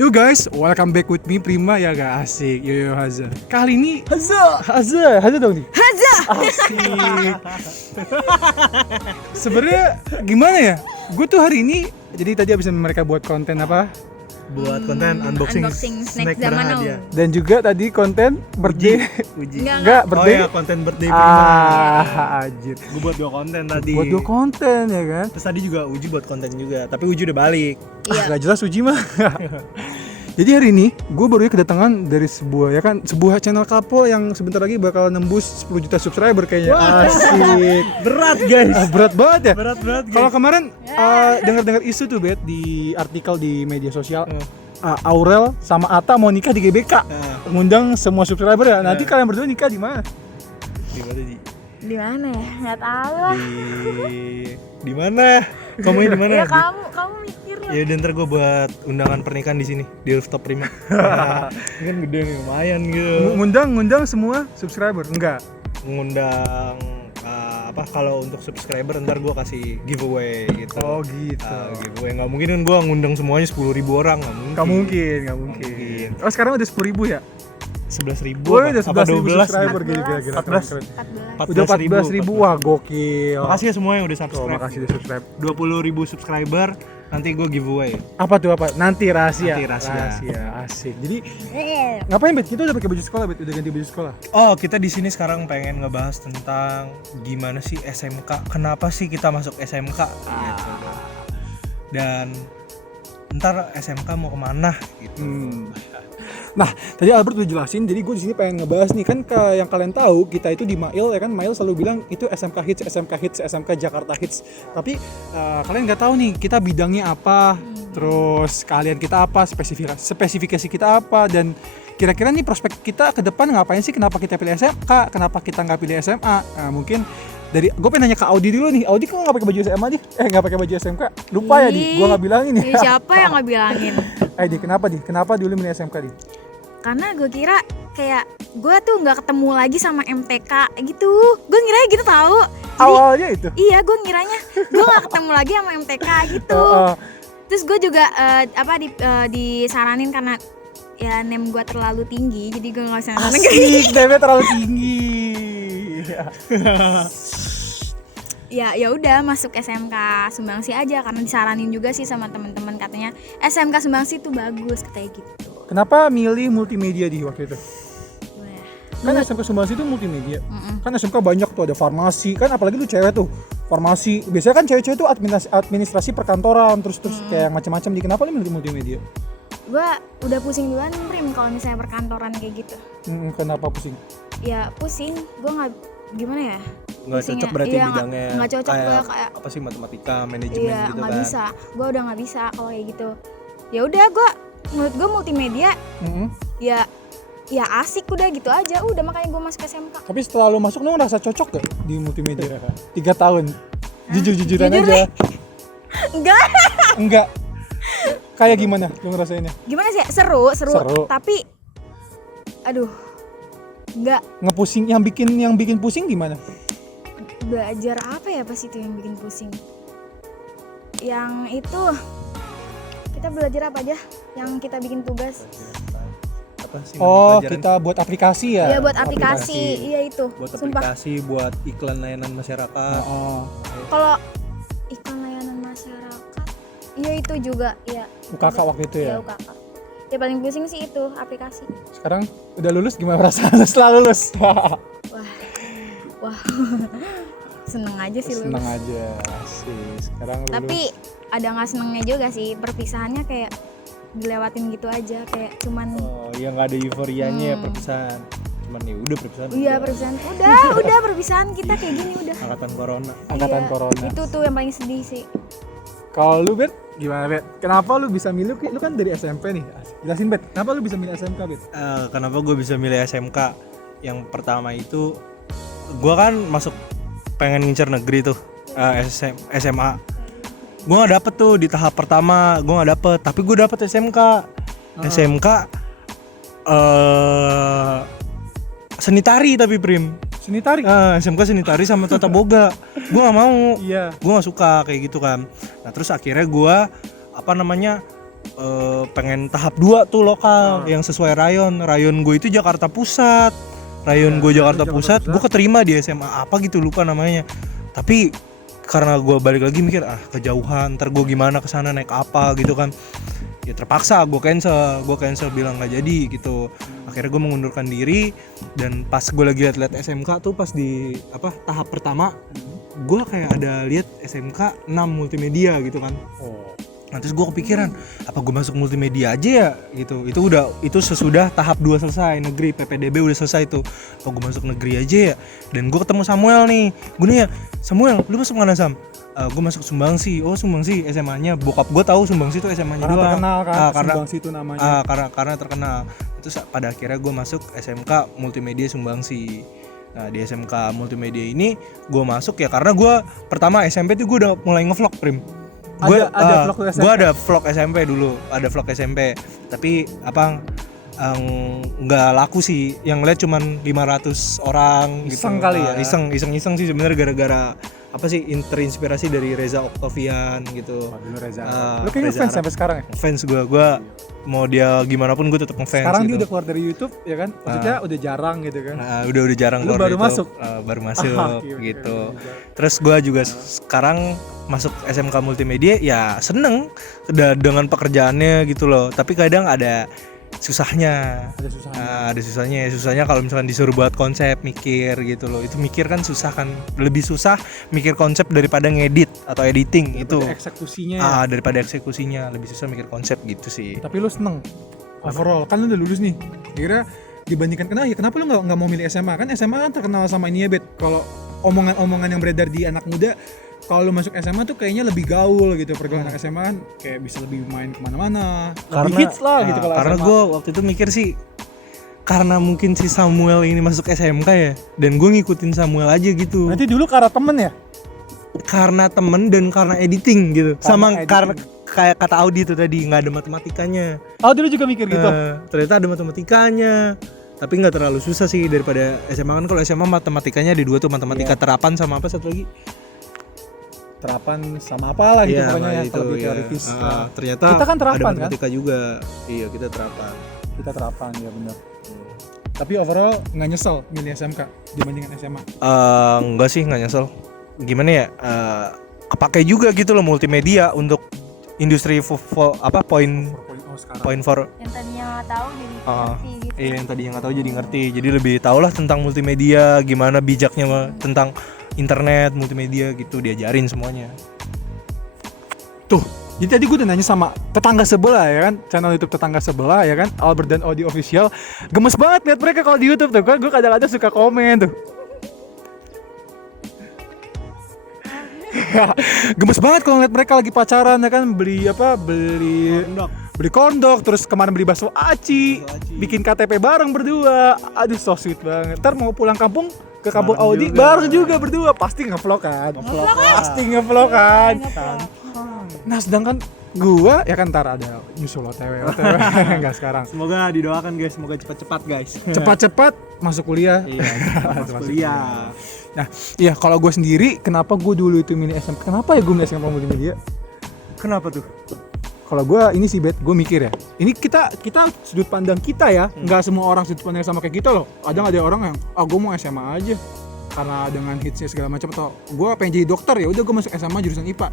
Yo guys, welcome back with me Prima ya gak asik. Yo Haza. Kali ini Haza dong nih. Haza. Asik. Sebenarnya gimana ya? Gue tuh hari ini jadi tadi abis mereka buat konten apa? Buat konten unboxing snack zaman now. berhadiah. Dan juga tadi konten birthday. Uji. Enggak. Birthday. Oh ya, konten birthday Prima. Anjir. Gue buat 2 konten tadi. Buat 2 konten ya kan? Terus tadi juga Uji buat konten juga, tapi Uji udah balik. Iya. Gak jelas Uji mah. Jadi hari ini gue baru kedatangan dari sebuah channel couple yang sebentar lagi bakal nembus 10 juta subscriber kayaknya. Asik. Berat guys. Berat banget ya. Berat guys. Kalau kemarin dengar isu tuh Bet di artikel di media sosial, Aurel sama Atta mau nikah di GBK. Ngundang semua subscriber ya. Nanti kalian berdua nikah di mana? Di mana Ji? Di mana ya? Enggak tahu lah. Di mana? Kamu di mana? Ya kamu mikir ya. Ya udah ntar gue buat undangan pernikahan di sini di rooftop Prima. Ini kan gede nih, lumayan gitu. Ngundang semua subscriber? Enggak. Ngundang kalau untuk subscriber ntar gue kasih giveaway gitu. Oh gitu. Giveaway nggak mungkin kan gue ngundang semuanya 10.000 orang, nggak mungkin. Nggak mungkin. Oh sekarang udah 10.000 ya? 11.000 Oh udah 11.000 apa 12 subscriber kira-kira. 14. Udah 14.000, wah gokil. Makasih ya semua yang udah Oh, subscribe. makasih udah subscribe. 20.000 subscriber nanti gue giveaway. Apa tuh apa? Nanti rahasia. Nanti rahasia. Asik. Jadi ngapain Bet? Kita udah pakai baju sekolah Bet, udah ganti baju sekolah. Oh, kita di sini sekarang pengen ngebahas tentang gimana sih SMK. Kenapa sih kita masuk SMK? Gitu. Dan ntar SMK mau kemana gitu. Nah, tadi Albert udah jelasin, jadi gue di sini pengen ngebahas nih kan yang kalian tahu kita itu di Mail ya kan, Mail selalu bilang itu SMK Hits, SMK Jakarta Hits. Tapi kalian nggak tahu nih kita bidangnya apa, terus kalian kita apa, spesifikasi kita apa, dan kira-kira nih prospek kita ke depan ngapain sih? Kenapa kita pilih SMK? Kenapa kita nggak pilih SMA? Nah, mungkin dari gue pengen nanya ke Audi dulu nih. Audi kok nggak pakai baju SMA Di? Nggak pakai baju SMK? Lupa ya Di, gue nggak bilangin ya. Siapa yang nggak bilangin? Di, kenapa dulu milih SMK Di? Karena gue kira kayak gue tuh nggak ketemu lagi sama MTK gitu. Gue ngiranya gitu tahu. Jadi, awalnya itu? Iya, gue ngiranya gue nggak ketemu lagi sama MTK gitu. Terus gue juga disaranin karena ya name gue terlalu tinggi, jadi gue nggak bisa negeri. Asik, name terlalu tinggi. Ya udah masuk SMK Sumbangsi aja karena disaranin juga sih sama teman-teman, katanya SMK Sumbangsi itu bagus katanya gitu. Kenapa milih multimedia Di waktu itu? Gimana? Kan SMK Sumbangsi itu multimedia. Kan SMK banyak tuh, ada farmasi, kan apalagi lu cewek tuh. Farmasi, biasanya kan cewek-cewek tuh administrasi perkantoran, terus kayak macam-macam. Di kenapa lu milih multimedia? Gua udah pusing duluan Prim kalau misalnya perkantoran kayak gitu. Kenapa pusing? Ya pusing, gua nggak gimana ya? Nggak Pusingnya. cocok berarti Iya, bidangnya. nggak cocok kayak apa sih matematika, manajemen iya, gitu nggak kan. bisa. Gua udah nggak bisa kalau kayak gitu. Ya udah, menurut gua multimedia ya asik udah gitu aja. Udah makanya gua masuk SMK. Tapi setelah lu masuk lu ngerasa cocok gak di multimedia? 3 tahun. Jujur-jujuran jujur aja. nih. Enggak. Kayak gimana lu ngerasainnya? Gimana sih? Seru. Tapi aduh. Enggak. Ngepusing yang bikin pusing gimana? Belajar apa ya pas itu yang bikin pusing? Yang itu kita belajar apa aja? Yang kita bikin tugas. Apa sih Oh, pelajaran? kita buat aplikasi ya? Iya buat aplikasi. Iya itu. Buat Sumpah. aplikasi, buat iklan layanan masyarakat. Kalau iklan layanan masyarakat, iya itu juga. Iya. UKK waktu itu ya? Iya UKK. Ya paling pusing sih itu aplikasi. Sekarang udah lulus, gimana perasaan setelah lulus? Wah. Seneng aja sih lulus. Seneng aja sih sekarang lulus. Tapi ada nggak senengnya juga sih, perpisahannya kayak dilewatin gitu aja, kayak cuman Oh, ya nggak ada euforianya ya perpisahan. Cuman ya udah perpisahan. iya perpisahan. Udah perpisahan kita kayak gini udah. Angkatan corona. Angkatan Iya, corona. Itu tuh yang paling sedih sih. Kalau lu Bet, gimana Bet? Kenapa lu bisa milih? Lu kan dari SMP nih. Jelasin Bet, kenapa lu bisa milih SMK Bet? Kenapa gue bisa milih SMK? Yang pertama itu gue kan masuk pengen ngincer negeri tuh, SMA. Gue nggak dapet tuh di tahap pertama, gue nggak dapet. Tapi gue dapet SMK. SMK seni tari tapi Prim. Seni tari? SMK seni tari sama tata boga. Gue nggak mau. Iya. Gue nggak suka kayak gitu kan. Nah terus akhirnya gue pengen tahap 2 tuh lokal yang sesuai rayon gue itu Jakarta Pusat. Rayon gue Jakarta Pusat, gue keterima di SMA apa gitu lupa namanya. Tapi karena gue balik lagi mikir kejauhan, ntar gue gimana kesana naik apa gitu kan. Ya terpaksa gue cancel bilang nggak jadi gitu. Akhirnya gue mengundurkan diri, dan pas gue lagi liat SMK tuh pas di tahap pertama, gue kayak ada lihat SMK 6 multimedia gitu kan. Nah terus gue kepikiran, apa gue masuk multimedia aja ya gitu. Itu sesudah tahap 2 selesai, negeri PPDB udah selesai tuh. Apa gue masuk negeri aja ya. Dan gue ketemu Samuel nih. Gue nanya, "Samuel, lu masuk mana, Sam?" Gue masuk Sumbangsi. Oh, Sumbangsi SMA-nya. Bokap gue tahu Sumbangsi itu SMA-nya Karena doang. terkenal kan, karena Sumbangsi itu namanya. karena terkenal. Terus pada akhirnya gue masuk SMK Multimedia Sumbangsi. Nah di SMK Multimedia ini gue masuk ya karena gue pertama SMP tuh gue udah mulai ngevlog, Prim. Ada vlog SMP. Gue ada vlog SMP dulu, ada vlog SMP. Tapi nggak laku sih, yang lihat cuman 500 orang gitu. Iseng kali ya. Iseng sih sebenarnya, gara-gara terinspirasi dari Reza Octavian gitu. Dulu Reza. Ah, Lu kayaknya Reza fans Arab. sampai sekarang ya? Fans gue mau dia gimana pun gue tetap ngefans Sekarang gitu. dia udah keluar dari YouTube ya kan? Maksudnya udah jarang gitu kan? Udah jarang Lu keluar baru dari masuk? YouTube. Baru masuk Iya, gitu. iya. Terus gue juga sekarang masuk SMK Multimedia ya seneng dengan pekerjaannya gitu loh. Tapi kadang ada susahnya. Ada susahnya kalau misalkan disuruh buat konsep, mikir gitu loh. Itu mikir kan susah kan. Lebih susah mikir konsep daripada ngedit atau editing itu. Eksekusinya ya. Daripada eksekusinya, lebih susah mikir konsep gitu sih. Tapi lu seneng overall, kan lu udah lulus nih. Kira dibandingkan kenapa lu nggak mau milih SMA? Kan SMA kan terkenal sama ini ya, Bet. Kalau omongan-omongan yang beredar di anak muda, kalau lu masuk SMA tuh kayaknya lebih gaul gitu. Pergaulan anak SMA kan kayak bisa lebih main kemana-mana, lebih hits lah gitu kalau karena SMA. gue waktu itu mikir sih, karena mungkin si Samuel ini masuk SMK ya, dan gue ngikutin Samuel aja gitu. Nanti dulu karena temen ya? Karena temen dan karena editing gitu. Karena Karena kayak kata Audi tuh tadi, nggak ada matematikanya. Oh dulu juga mikir gitu? Ternyata ada matematikanya, tapi nggak terlalu susah sih daripada SMA kan. Kalau SMA matematikanya ada 2 tuh, matematika terapan sama apa satu lagi? Terapan sama apalah gitu pokoknya ya, itu, kalau lebih teoritis. Ternyata kita kan terapan ada kan? matematika juga. Iya, kita terapan. Kita terapan ya benar. Tapi overall nggak nyesel milih SMK dibandingkan SMA? Enggak sih, nggak nyesel. Gimana ya? Kepake juga gitu loh multimedia untuk industri point for Yang tadinya nggak tahu jadi ngerti gitu. Iya, yang tadinya nggak tahu jadi ngerti. Jadi lebih tahulah tentang multimedia, gimana bijaknya tentang internet, multimedia gitu, diajarin semuanya. Tuh, jadi tadi gue udah nanya sama tetangga sebelah ya kan, channel YouTube tetangga sebelah ya kan, Albert dan Audi Official. Gemes banget lihat mereka kalau di YouTube tuh, gue kadang-kadang suka komen tuh. Gemes banget kalau ngeliat mereka lagi pacaran ya kan, beli kondok, terus kemarin beli bakso aci, bikin KTP bareng berdua. Aduh so sweet banget. Ntar mau pulang kampung ke kampung Audi bareng juga berdua, pasti ngevlog kan? Pasti ngevlog kan? Nah sedangkan gua ya kan ntar ada nyusul OTW enggak sekarang. Semoga didoakan guys, semoga cepat-cepat guys. Cepat-cepat masuk kuliah. Iya, masuk kuliah. Nah, iya kalau gue sendiri kenapa gue dulu itu milih SMK? Kenapa ya gue milih SMK multimedia? Kenapa tuh? Kalau gue ini sih Bet, gue mikir ya. Ini kita sudut pandang kita ya, nggak semua orang sudut pandang sama kayak kita loh. Kadang ada orang yang, gue mau SMA aja karena dengan hitsnya segala macam, atau gue pengen jadi dokter ya udah gue masuk SMA jurusan IPA.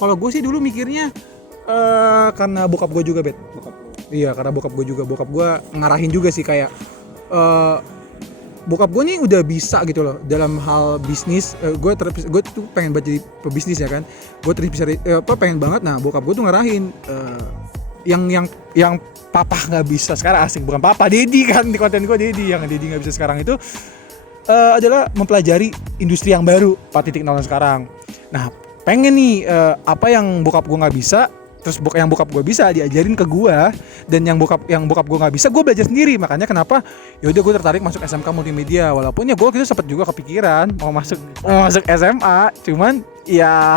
Kalau gue sih dulu mikirnya karena bokap gue juga Bet. Iya karena bokap gue ngarahin juga sih kayak bokap gue nih udah bisa gitu loh dalam hal bisnis. Gue tuh pengen banget jadi pebisnis ya kan. Gue pengen banget. Nah bokap gue tuh ngarahin yang papa nggak bisa sekarang, asik bukan papa, Dedi kan di konten gue, Dedi yang Dedi nggak bisa sekarang itu adalah mempelajari industri yang baru 4.0 sekarang. Nah pengen nih apa yang bokap gue nggak bisa, terus yang bokap gue bisa diajarin ke gue, dan yang bokap gue nggak bisa gue belajar sendiri. Makanya kenapa yaudah gue tertarik masuk SMK Multimedia, walaupun ya gue waktu itu sempat juga kepikiran mau masuk SMA, cuman ya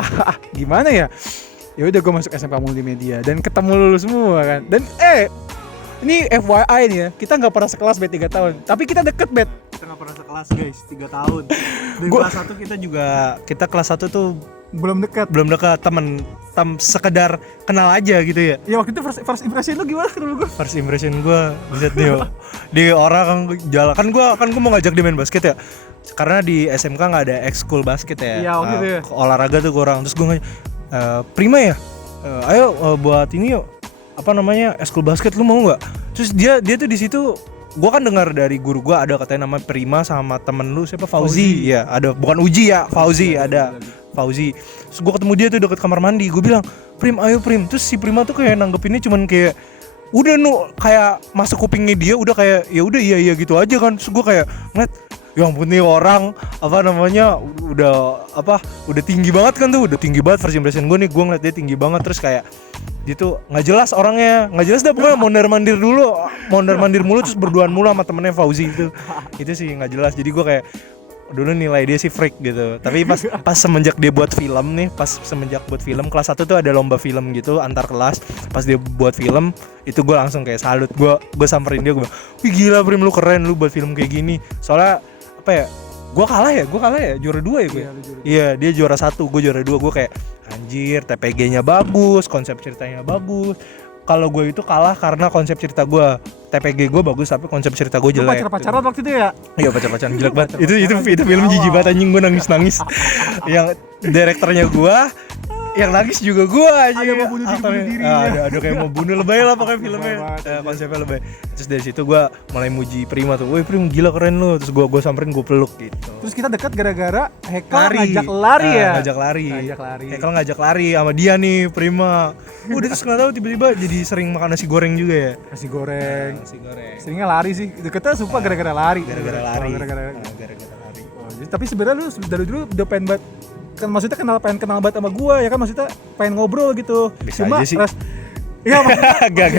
gimana ya, yaudah gue masuk SMK Multimedia dan ketemu lu semua kan. Dan ini FYI nih ya, kita nggak pernah sekelas Bet 3 tahun, tapi kita deket Bet. Kita nggak pernah sekelas guys, 3 tahun. Dan kelas 1 kita kelas 1 tuh Belum dekat. temen sekedar kenal aja gitu ya. Ya waktu itu first impression lu gimana menurut gue? First impression gue lihat dia orang jalan kan gue mau ngajak dia main basket ya, karena di SMK nggak ada ekskul basket ya. Iya, waktu itu ya. Olahraga tuh kurang, terus gue Prima ya, ayo buat ini yuk, apa namanya, ekskul basket, lu mau nggak? Terus dia tuh di situ, gue kan dengar dari guru gue ada katanya nama Prima sama temen lu siapa, Fauzi. Ya ada, bukan Uji ya, Fauzi ada. Fauzi. Terus gue ketemu dia tuh deket kamar mandi. Gue bilang, Prim, ayo Prim. Terus si Prima tuh kayak nanggepinnya cuman kayak udah kayak masuk kupingnya dia udah kayak ya udah iya gitu aja kan. Terus gue kayak ngeliat, ya ampun nih orang apa namanya udah tinggi banget kan tuh, udah tinggi banget first impression gue nih. Gue ngeliat dia tinggi banget, terus kayak dia tuh nggak jelas orangnya, nggak jelas dah pokoknya mondar mandir mulu terus berduaan mulu sama temennya Fauzi itu sih nggak jelas. Jadi gue kayak dulu nilai dia sih freak gitu. Tapi pas semenjak dia buat film nih, kelas 1 tuh ada lomba film gitu antar kelas. Pas dia buat film itu gue langsung kayak salut. Gue samperin dia, gue bilang, wih gila Prim, lu keren, lu buat film kayak gini. Soalnya apa ya, gue kalah ya juara 2 ya gue. Iya, dia juara 1, gue juara 2. Gue kayak anjir, TPG-nya bagus, konsep ceritanya bagus. Kalau gue itu kalah karena konsep cerita gue, TPG gue bagus tapi konsep cerita gue jelek. Pacar-pacaran waktu itu ya? Iya, pacar-pacaran jelek banget. Itu film jijik banget anjing, gue nangis. Yang direkturnya gue, yang nangis juga gue aja. Ada mau bunuh diri. Ada kayak mau bunuh, lebay lah pokoknya filmnya. Konsepnya lebay. Terus dari situ gue mulai muji Prima tuh. Woi Prim, gila keren lu. Terus gue samperin, gue peluk gitu. Terus kita dekat gara-gara Hekel ngajak lari ya? Ngajak lari. Hekel ngajak lari sama dia nih, Prima. Udah terus nggak tahu tiba-tiba jadi sering makan nasi goreng juga ya. Nasi goreng. Seringnya lari sih. Deketnya sumpah gara-gara lari. Gara-gara lari. Tapi sebenarnya lu dari dulu udah pengen banget, kan maksudnya pengen kenal banget sama gua ya kan, maksudnya pengen ngobrol gitu. Bisa Cuma aja sih. Iya maksudnya Gak.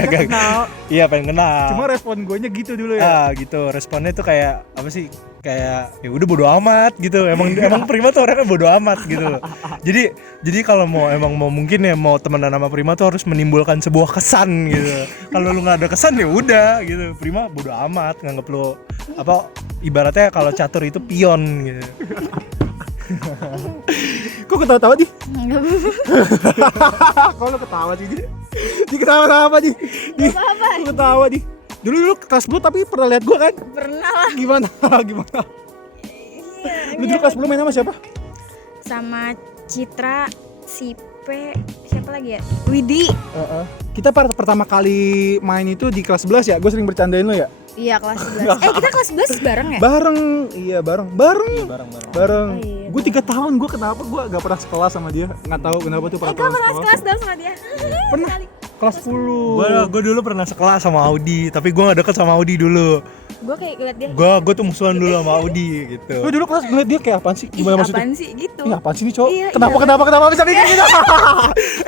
Iya pengen kenal. Cuma respon guanya gitu dulu ya. Gitu. Responnya tuh kayak apa sih? Kayak ya udah bodo amat gitu. Emang Prima tuh orangnya bodo amat gitu loh. Jadi kalau mau mungkin ya mau temenan sama Prima tuh harus menimbulkan sebuah kesan gitu. Kalau lu nggak ada kesan ya udah gitu. Prima bodo amat, nganggep lu apa, ibaratnya kalau catur itu pion gitu. Kok ketawa-tawa di? Kok lu ketawa sih di? Di ketawa apa di? Kok ketawa di? Dulu kelas 10 tapi pernah lihat gua kan? Pernah lah. Gimana? Lu dulu kelas 10 main sama siapa? Sama Citra, Sipe, siapa lagi ya? Widi. Kita pertama kali main itu di kelas 11 ya? Gue sering bercandain lo ya? Iya kelas 11. Kita kelas 11 bareng ya? Bareng. Bareng. Oh, iya, Gue 3 tahun, gue kenapa gue gak pernah sekelas sama dia? Nggak tahu kenapa tuh Gue pernah sekelas dong sama dia. Pernah? Kelas 10. Gue dulu pernah sekelas sama Audi, tapi gue gak deket sama Audi dulu. Gue kayak ngeliat dia. Gue tuh musuhan dulu sama Audi gitu. Lu dulu kelas ngeliat dia kayak apaan sih? Gimana maksudnya? Apaan sih gitu? Iya apaan sih nih cowok? Iya, Kenapa bisa kayak gitu?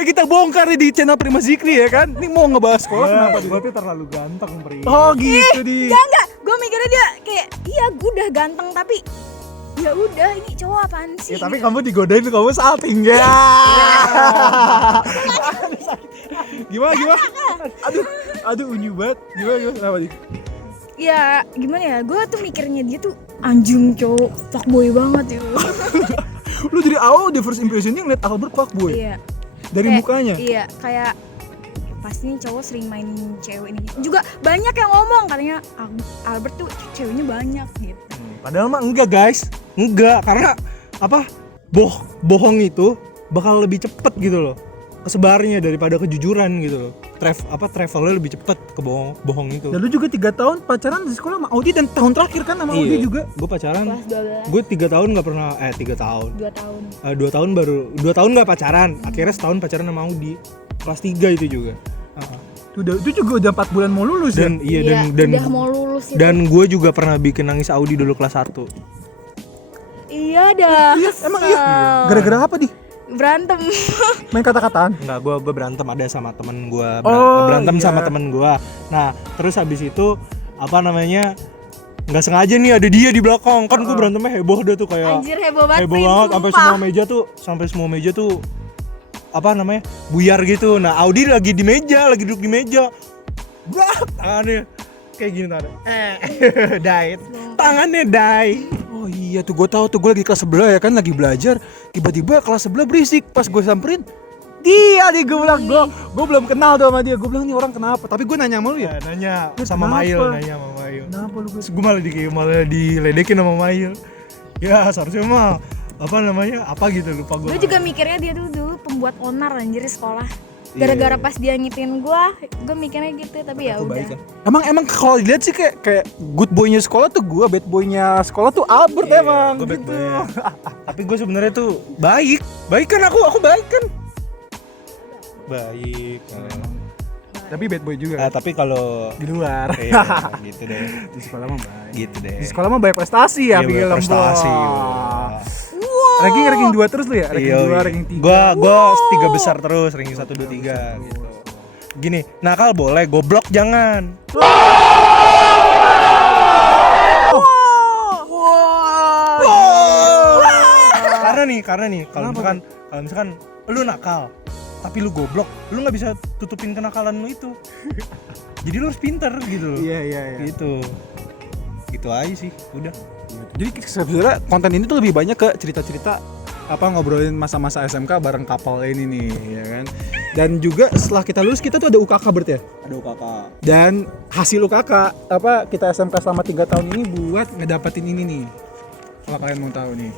Kita bongkar nih di channel Prima Zikri ya kan? Ini mau ngebahas sekolah kenapa? Gue tuh terlalu ganteng, Pri. Oh gitu di. Enggak. Gue mikirnya dia kayak iya gue udah ganteng tapi ya udah ini cowok apaan sih? Ya, tapi kamu digodain, kamu salting ya. Gimana? Aduh unyu banget. Gimana? Kenapa nih? Ya gimana ya? Gue tuh mikirnya dia tuh anjing cowok fuckboy banget gitu. Lu dari awal di first impressionnya ngeliat Albert fuckboy. Iya. Dari Kayak- mukanya. Iya, kayak pasti nih cowok sering main cewek nih. Juga banyak yang ngomong katanya Albert tuh ceweknya banyak gitu. Padahal mah enggak guys, enggak, karena apa, bohong itu bakal lebih cepet gitu loh kesebarnya daripada kejujuran gitu loh. Travelnya lebih cepet ke bohong itu. Dan lu juga 3 tahun pacaran di sekolah sama Audi, dan tahun terakhir kan sama Audi juga. Gue pacaran, Kelas 12, gue 3 tahun nggak pernah 3 tahun 2 tahun. 2 tahun baru 2 tahun nggak pacaran, akhirnya setahun pacaran sama Audi kelas 3 itu juga. Itu juga udah 4 bulan mau lulus Dan Iya, dan udah mau lulus itu. dan gue juga pernah bikin nangis Audi dulu kelas 1. Iya dah. ya. Emang iya? Gara-gara apa di? Berantem. Main kata-kataan? Enggak, gue berantem ada sama temen gue, Oh, berantem iya. sama temen gue. Nah, terus habis itu apa namanya, nggak sengaja nih ada dia di belakang, kan gue berantemnya heboh dah tuh kayak Anjir heboh banget. heboh Prim, banget sampai sumpah. semua meja tuh apa namanya, buyar gitu. Nah, Audi lagi duduk di meja, tangannya kayak gini tangannya, dai, tangannya dai. Oh iya tuh gue tahu tuh, gue lagi kelas sebelah ya kan, lagi belajar, tiba-tiba kelas sebelah berisik, pas gue samperin dia nih, gue bilang gue belum kenal tuh sama dia, gue bilang nih orang kenapa, tapi gue nanya sama lu ya. Nanya Ya, sama kenapa? Mail, nanya sama Mail. Kenapa lu? Terus gue malah diledekin sama Mail. Ya seharusnya mah apa namanya, apa gitu, lupa gue. Gue juga mikirnya dia tuh dulu pembuat onar anjir di sekolah. Gara-gara pas dia ngitin gue mikirnya gitu, tapi ya udah. Emang kalau dilihat sih kayak good boynya sekolah tuh gue, bad boynya sekolah tuh Albert emang Gue gitu. Tapi gue sebenarnya tuh baik kan, aku baik kan. Baik. Tapi bad boy juga. Tapi kalau Di luar. iya, gitu deh. Di sekolah mah baik. Gitu deh. Di sekolah mah banyak prestasi ya, Iya, film prestasi. Ranking 2 terus lu ya? Ranking 2, ranking 3. Gua 3 besar terus, ranking 1 2 3 gitu. Gini, nakal boleh, goblok jangan. Karena nih kalau misalkan lu nakal tapi lu goblok, lu nggak bisa tutupin kenakalan lu itu. Jadi lu harus pintar gitu loh. Iya. Gitu aja sih, udah. Jadi sebenarnya konten ini tuh lebih banyak ke cerita-cerita ngobrolin masa-masa SMK bareng kapal ini nih, ya kan. Dan juga setelah kita lulus kita tuh ada UKK berarti ya? Ada UKK. Dan hasil UKK kita SMK selama 3 tahun ini buat ngedapetin ini nih. Kalau kalian mau tahu nih.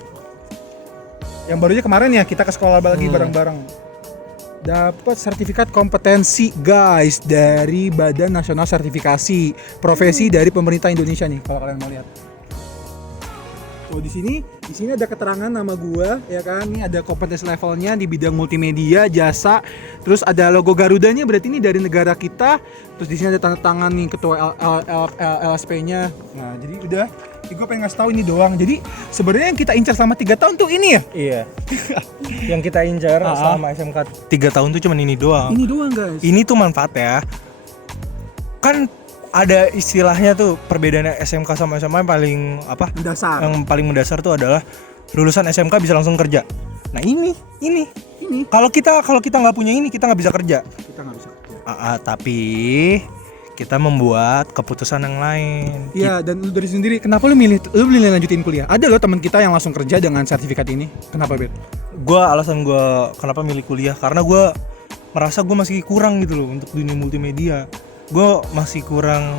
Yang barunya kemarin ya kita ke sekolah lagi bareng-bareng. Dapat sertifikat kompetensi guys dari Badan Nasional Sertifikasi Profesi dari pemerintah Indonesia nih, kalau kalian mau lihat. Oh di sini ada keterangan nama gua ya kan, ini ada kompetensi levelnya di bidang multimedia, jasa, terus ada logo Garudanya, berarti ini dari negara kita. Terus di sini ada tanda tangan nih ketua LSP-nya. Nah, jadi udah, gue pengen ngasih tahu ini doang. Jadi sebenarnya yang kita incar selama 3 tahun tuh ini ya. Iya. Yang kita incar selama SMK 3 tahun tuh cuman ini doang. Ini doang, guys. Ini tuh manfaat ya. Kan ada istilahnya tuh perbedaan SMK sama SMA yang paling apa? Mendasar. Yang paling mendasar tuh adalah lulusan SMK bisa langsung kerja. Nah, ini. Kalau kita nggak punya ini, kita nggak bisa kerja. Kita nggak bisa. Tapi kita membuat keputusan yang lain. Iya, dan lu dari sendiri, kenapa lu milih lanjutin kuliah? Ada loh teman kita yang langsung kerja dengan sertifikat ini. Kenapa, Bet? Alasan gue kenapa milih kuliah, karena gue merasa gue masih kurang gitu loh untuk dunia multimedia. Gue masih kurang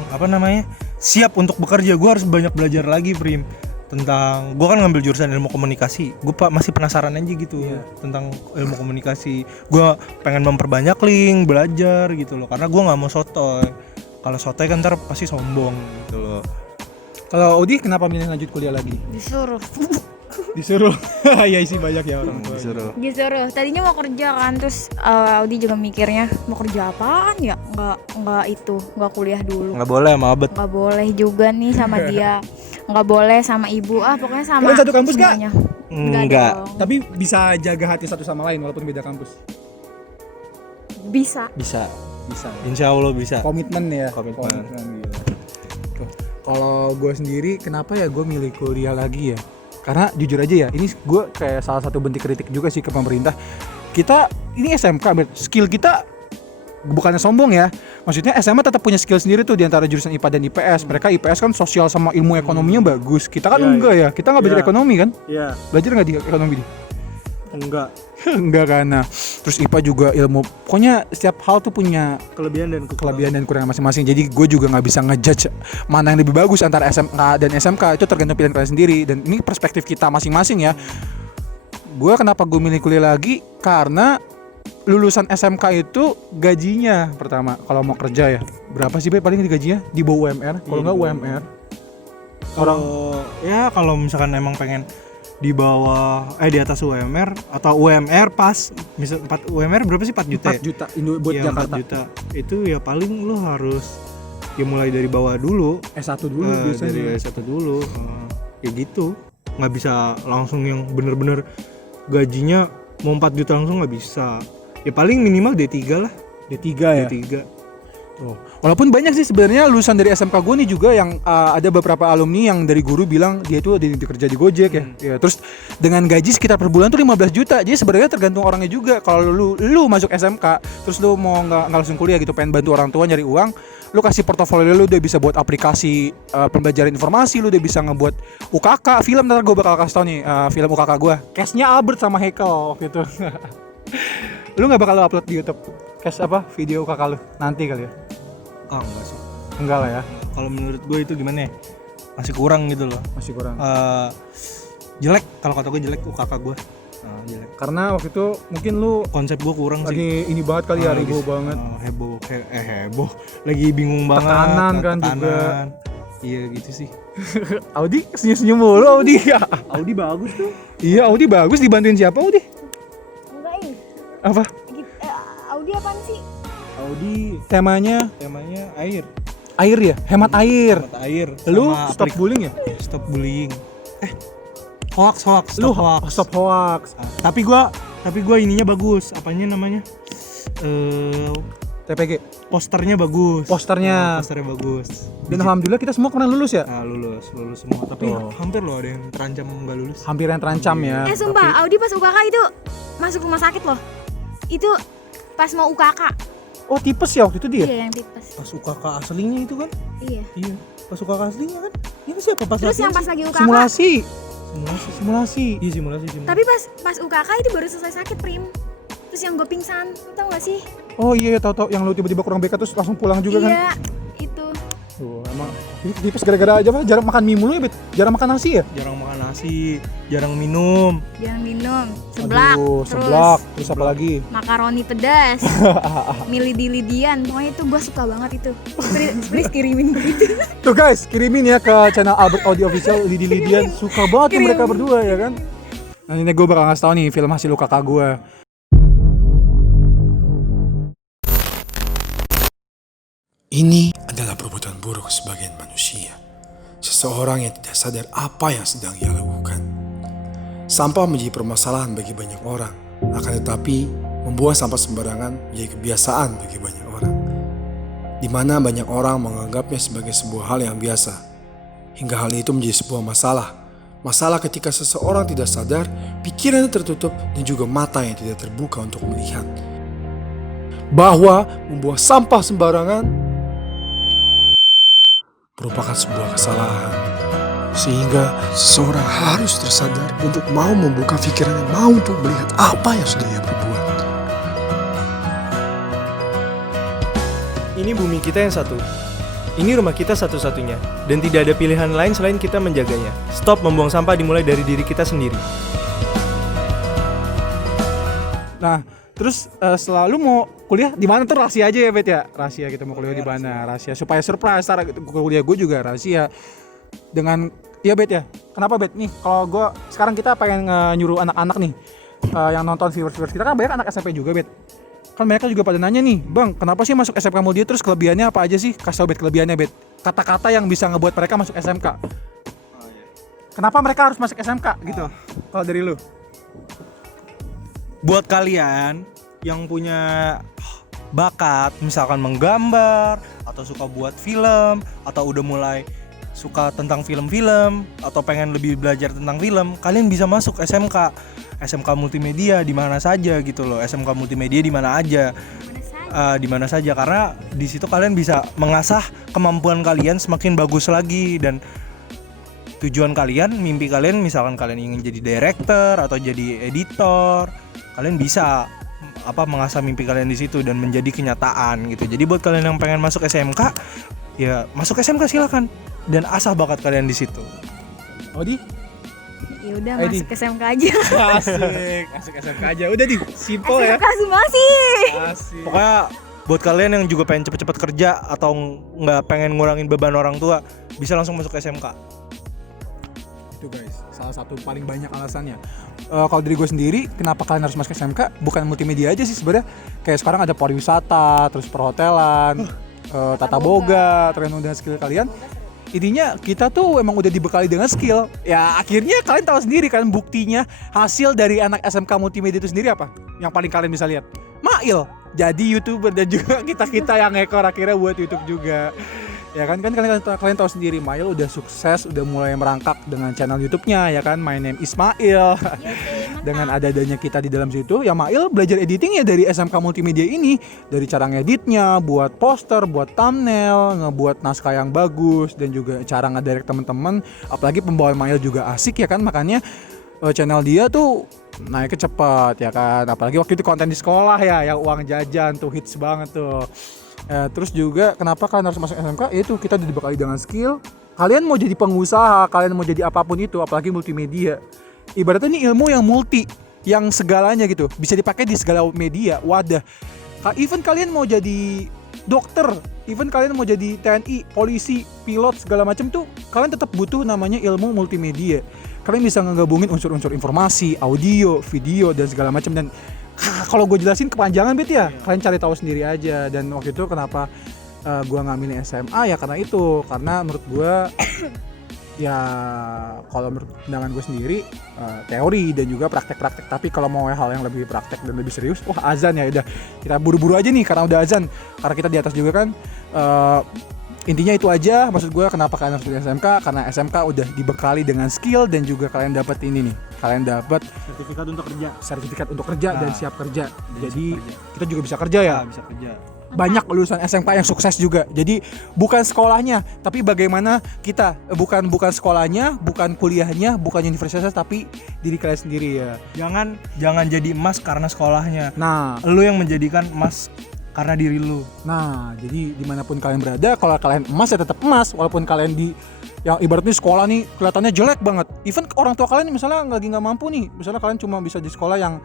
siap untuk bekerja. Gue harus banyak belajar lagi, Prim, tentang, gue kan ngambil jurusan ilmu komunikasi. Gue masih penasaran aja gitu tentang ilmu komunikasi. Gue pengen memperbanyak link, belajar gitu loh, karena gue nggak mau sotoy. Kalau sotoy kan ntar pasti sombong gitu loh. Kalau Audi kenapa milih lanjut kuliah lagi? Disuruh. Iya sih, banyak ya orang tua. Disuruh. Tadinya mau kerja kan, terus Audi juga mikirnya mau kerja apaan ya? Nggak kuliah dulu. Nggak boleh sama Abet. Nggak boleh juga nih sama dia. Nggak boleh sama ibu. Pokoknya sama. Kalian satu kampus nggak? semuanya. Enggak. dong. Tapi bisa jaga hati satu sama lain walaupun beda kampus. Bisa. Bisa. Insya Allah bisa. Komitmen ya. Komitmen. Gitu. Tuh. Kalau gue sendiri, kenapa ya gue milih kuliah lagi ya? Karena jujur aja ya, ini gue kayak salah satu bentuk kritik juga sih ke pemerintah. Kita ini SMK, skill kita bukannya sombong ya. Maksudnya SMA tetap punya skill sendiri tuh di antara jurusan IPA dan IPS. Mereka IPS kan sosial sama ilmu ekonominya bagus. Kita kan enggak ya. Kita nggak belajar ekonomi kan? Iya. Belajar nggak di ekonomi di? Enggak. Enggak kan. Nah, terus IPA juga ilmu. Pokoknya setiap hal tuh punya kelebihan dan kekurangan masing-masing. Jadi gue juga nggak bisa ngejudge mana yang lebih bagus antara SMK dan SMK. Itu tergantung pilihan kalian sendiri. Dan ini perspektif kita masing-masing ya. Kenapa gue milih kuliah lagi? Karena lulusan SMK itu gajinya pertama kalau mau kerja ya berapa sih paling gajinya di bawah UMR? Kalau nggak UMR kalau misalkan emang pengen di bawah di atas UMR atau UMR pas misal 4 UMR berapa sih 4 juta 4 juta Indo buat ya, Jakarta 4 juta itu ya paling lu harus ya mulai dari bawah dulu S1 dulu biasanya dari S1 dulu ya gitu, nggak bisa langsung yang bener-bener gajinya mau 4 juta langsung nggak bisa, ya paling minimal D3 lah. D3 ya? D3 tuh. Walaupun banyak sih sebenarnya lulusan dari SMK gue nih juga yang ada beberapa alumni yang dari guru bilang dia itu kerja di Gojek ya. Terus dengan gaji sekitar per bulan tuh 15 juta. Jadi sebenarnya tergantung orangnya juga. Kalau lu masuk SMK terus lu mau nggak langsung kuliah gitu, pengen bantu orang tua nyari uang, lu kasih portofolio lu udah bisa buat aplikasi pembelajaran informasi, lu udah bisa ngebuat UKK film. Ntar gue bakal kasih tau nih film UKK gue, case-nya Albert sama Haikal waktu itu. Lu nggak bakal upload di YouTube case apa video UKK lu nanti kali ya? Oh enggak sih. Enggak lah ya, Kalau menurut gue itu gimana ya? Masih kurang gitu loh. masih kurang. Jelek, kalau kata gue jelek UKK gue. Jelek. Karena waktu itu mungkin lu Konsep gue kurang sih. lagi ini banget kali ya, Lagi- heboh banget. Heboh. Lagi bingung banget. Tekanan kan juga. Iya gitu sih. Audi senyum-senyum mulu Audi. Audi bagus tuh. Iya Audi bagus, dibantuin siapa Audi? Enggak ini. Apa? Audi apaan sih? Audi Temanya air. air ya, hemat air. Hemat air. Lu Sama stop bullying ya? Stop bullying. Hoax. Lu Stop hoax. stop hoax. Tapi gua ininya bagus. Apanya namanya? TPG. Posternya bagus. Posternya. Posternya bagus. Dan alhamdulillah kita semua kemarin lulus ya. Nah, lulus semua. Tapi Tuh. hampir loh ada yang terancam nggak lulus. Hampir yang terancam ya. Sumpah, Audi pas UKK itu masuk rumah sakit loh. Itu pas mau UKK. Oh tipes ya waktu itu dia. Iya, yang tipes. Pas UKK aslinya itu kan? Iya. Iya. Pas UKK aslinya kan? Ini siapa pas Terus yang latihan pas sih? lagi UKK. Simulasi. Simulasi. Iya simulasi. Tapi pas UKK itu baru selesai sakit, Prim. Terus yang gue pingsan, lu tau gak sih? Oh iya tahu yang lu tiba-tiba kurang BK terus langsung pulang juga kan. Iya, itu. Tuh, emang tipes gara-gara aja apa? Jarang makan mie mulu ya, Bet? Jarang makan nasi ya? Jarang makan nasi, jarang minum. Jangan minum, seblak, Aduh, terus seblak, terus apa lagi? makaroni pedas, mie lidi-lidian. Pokoknya itu gue suka banget itu. Please kirimin gue itu. Tuh guys, kirimin ya ke channel Albert Audio Official, Lidi Lidian. Suka banget nih mereka berdua ya kan. Nah ini gue bakal ngasih tau nih film hasil kakak gue. Ini adalah perbuatan buruk sebagian manusia. Seseorang yang tidak sadar apa yang sedang ia lakukan. Sampah menjadi permasalahan bagi banyak orang. Akan tetapi, membuang sampah sembarangan menjadi kebiasaan bagi banyak orang. Di mana banyak orang menganggapnya sebagai sebuah hal yang biasa. Hingga hal itu menjadi sebuah masalah. Masalah ketika seseorang tidak sadar, pikirannya tertutup dan juga mata yang tidak terbuka untuk melihat. Bahwa membuang sampah sembarangan merupakan sebuah kesalahan. Sehingga seseorang harus tersadar untuk mau membuka pikirannya, mau untuk melihat apa yang sudah ia perbuat. Ini bumi kita yang satu. Ini rumah kita satu-satunya. Dan tidak ada pilihan lain selain kita menjaganya. Stop membuang sampah dimulai dari diri kita sendiri. Nah, terus selalu mau kuliah di mana tuh rahasia aja ya Bet ya. Rahasia kita mau kuliah di mana, rahasia supaya surprise. Ntar kuliah gue juga rahasia. Dengan ya Bet ya. Kenapa Bet nih? Kalau gue sekarang kita pengen nyuruh anak-anak nih yang nonton viewers kita kan banyak anak SMP juga Bet. Kan mereka juga pada nanya nih, Bang, kenapa sih masuk SMK Mulia terus kelebihannya apa aja sih? Kasih tau Bet kelebihannya Bet. Kata-kata yang bisa ngebuat mereka masuk SMK. Kenapa mereka harus masuk SMK gitu? Kalau dari lu? Buat kalian yang punya bakat, misalkan menggambar, atau suka buat film, atau udah mulai suka tentang film-film, atau pengen lebih belajar tentang film, kalian bisa masuk SMK multimedia di mana saja gitu loh. SMK multimedia di mana aja. Di mana saja karena di situ kalian bisa mengasah kemampuan kalian semakin bagus lagi, dan tujuan kalian, mimpi kalian, misalkan kalian ingin jadi director atau jadi editor, kalian bisa mengasah mimpi kalian di situ dan menjadi kenyataan gitu. Jadi buat kalian yang pengen masuk SMK, ya masuk SMK silakan dan asah bakat kalian di situ. Audi? Ya udah Aidi. masuk SMK aja. Asik, masuk SMK aja. Udah di simple ya. SMK masih. Asik. Pokoknya buat kalian yang juga pengen cepet-cepet kerja atau nggak pengen ngurangin beban orang tua, bisa langsung masuk SMK. Itu guys, salah satu paling banyak alasannya. Kalau dari gue sendiri, kenapa kalian harus masuk SMK? Bukan multimedia aja sih sebenarnya. Kayak sekarang ada pariwisata, terus perhotelan, tata boga, tergantung dengan skill kalian. Intinya kita tuh emang udah dibekali dengan skill. Ya akhirnya kalian tahu sendiri kan buktinya hasil dari anak SMK multimedia itu sendiri apa? Yang paling kalian bisa lihat. Mail jadi YouTuber dan juga kita yang ngekor akhirnya buat YouTube juga. Ya kan kalian tahu sendiri Mail udah sukses, udah mulai merangkak dengan channel YouTube-nya ya kan. My name Ismail. dengan adanya kita di dalam situ, ya Mail belajar editing ya dari SMK Multimedia ini, dari cara ngeditnya, buat poster, buat thumbnail, ngebuat naskah yang bagus, dan juga cara ngedirect teman-teman. Apalagi pembawaan Mail juga asik ya kan, makanya channel dia tuh naiknya cepat ya kan. Apalagi waktu itu konten di sekolah ya, yang uang jajan tuh hits banget tuh. Terus juga kenapa kalian harus masuk SMK? Itu kita dibekali dengan skill. Kalian mau jadi pengusaha, kalian mau jadi apapun itu, apalagi multimedia. Ibaratnya ini ilmu yang multi, yang segalanya gitu, bisa dipakai di segala media, wadah. Even kalian mau jadi dokter, even kalian mau jadi TNI, polisi, pilot, segala macam tuh, kalian tetap butuh namanya ilmu multimedia. Kalian bisa ngegabungin unsur-unsur informasi, audio, video, dan segala macam. Dan kalau gue jelasin kepanjangan bet ya, kalian cari tahu sendiri aja. Dan waktu itu kenapa gue nggak milih SMA ya karena itu, karena menurut gue ya kalau menurut pandangan gue sendiri teori dan juga praktek-praktek. Tapi kalau mau hal yang lebih praktek dan lebih serius, wah azan ya udah kita buru-buru aja nih karena udah azan. Karena kita di atas juga kan. Intinya itu aja, maksud gue kenapa kalian harus pilih SMK, karena SMK udah dibekali dengan skill dan juga kalian dapat ini nih, kalian dapat sertifikat untuk kerja dan siap kerja. Jadi kita juga bisa kerja ya. Bisa kerja. Banyak lulusan SMK yang sukses juga. Jadi bukan sekolahnya, tapi bagaimana kita bukan sekolahnya, bukan kuliahnya, bukan universitas, tapi diri kalian sendiri ya. Jangan jadi emas karena sekolahnya. Nah, Lu yang menjadikan emas karena diri lu. Nah, jadi dimanapun kalian berada, kalau kalian emas ya tetap emas, walaupun kalian di yang ibaratnya sekolah nih kelihatannya jelek banget. Even orang tua kalian misalnya lagi nggak mampu nih, misalnya kalian cuma bisa di sekolah yang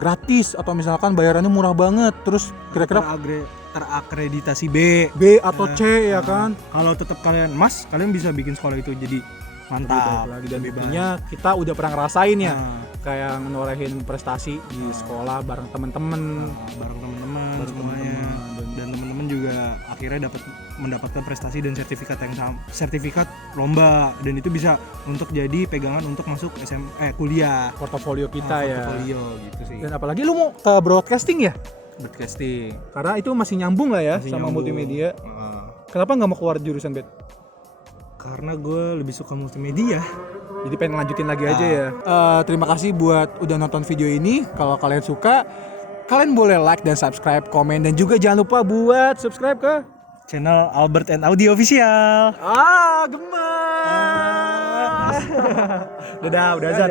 gratis atau misalkan bayarannya murah banget, terus kira-kira terakreditasi B atau C ya kan. Kalau tetap kalian emas, kalian bisa bikin sekolah itu jadi mantap lagi. Dan lebih buktinya kita udah pernah ngerasain ya, kayak ngenorehin prestasi di sekolah bareng temen-temen, bareng teman-teman semuanya. Dan teman-teman juga akhirnya mendapatkan prestasi dan sertifikat lomba, dan itu bisa untuk jadi pegangan untuk masuk kuliah, portofolio kita ya. Portofolio gitu sih. Dan apalagi lu mau ke broadcasting ya, Broadcasting karena itu masih nyambung lah ya masih sama nyambung. multimedia. Kenapa nggak mau keluar jurusan Bet? Karena gue lebih suka multimedia. Jadi pengen lanjutin lagi aja ya. Terima kasih buat udah nonton video ini. Kalau kalian suka, kalian boleh like dan subscribe, komen, dan juga jangan lupa buat subscribe ke Channel Albert and Audio Official. gemas. Dadah, udah azan.